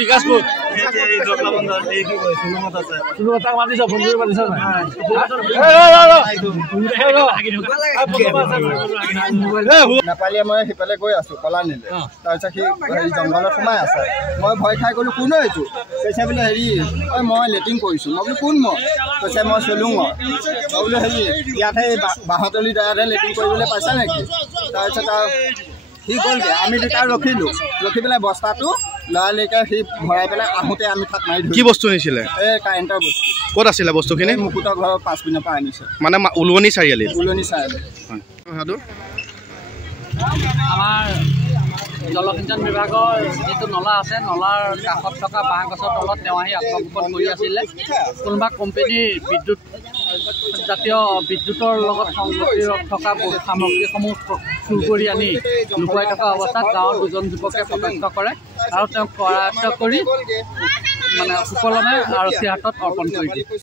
বিকাশপুৰ নেপালীয়ে মই সিফালে গৈ আছো কলা নিলে তাৰপিছত সি জংঘলত সোমাই আছে মই ভয় খাই গ'লো কোন এইটো কৈছে বোলে হেৰি মই লেট্ৰিন কৰিছো মই বোলো কোন মই কৈছে মই চলুং মই বোলো হেৰি ইয়াতে বাঁহতলি দাঁতে লেট্ৰিন কৰিবলৈ পাইছা নেকি তাৰপিছত সি গ'লগৈ আমি দুটা ৰখিলোঁ ৰখি পেলাই বস্তাটো লৰালৰিকে সি ভৰাই পেলাই আহোঁতে আমি থাক মাৰি ধৰিলোঁ। কি বস্তু নিছিলে? এই কাৰেণ্টৰ বস্তু। ক'ত আছিলে বস্তুখিনি? মুকুটৰ ঘৰৰ পাছপিনৰ পৰা আনিছে। মানে উলুৱনি চাৰিআলি? উলুৱনি চাৰিআলি। আমাৰ জলসিঞ্চন বিভাগৰ যিটো নলা আছে নলাৰ কাষত থকা বাঁহ গছৰ তলত তেওঁ আহি আত্মগোপন কৰি আছিলে। কোনোবা কোম্পানীৰ বিদ্যুৎ জাতীয় বিদ্যুতৰ লগত সংগতি থকা সামগ্ৰীসমূহ চুৰ কৰি আনি লুকুৱাই থকা অৱস্থাত গাঁৱৰ দুজন যুৱকে প্ৰত্যক্ষ কৰে আৰু তেওঁক কৰায়ত্ব কৰি মানে সুকলমে আৰক্ষীৰ হাতত অৰ্পণ কৰি দিয়ে।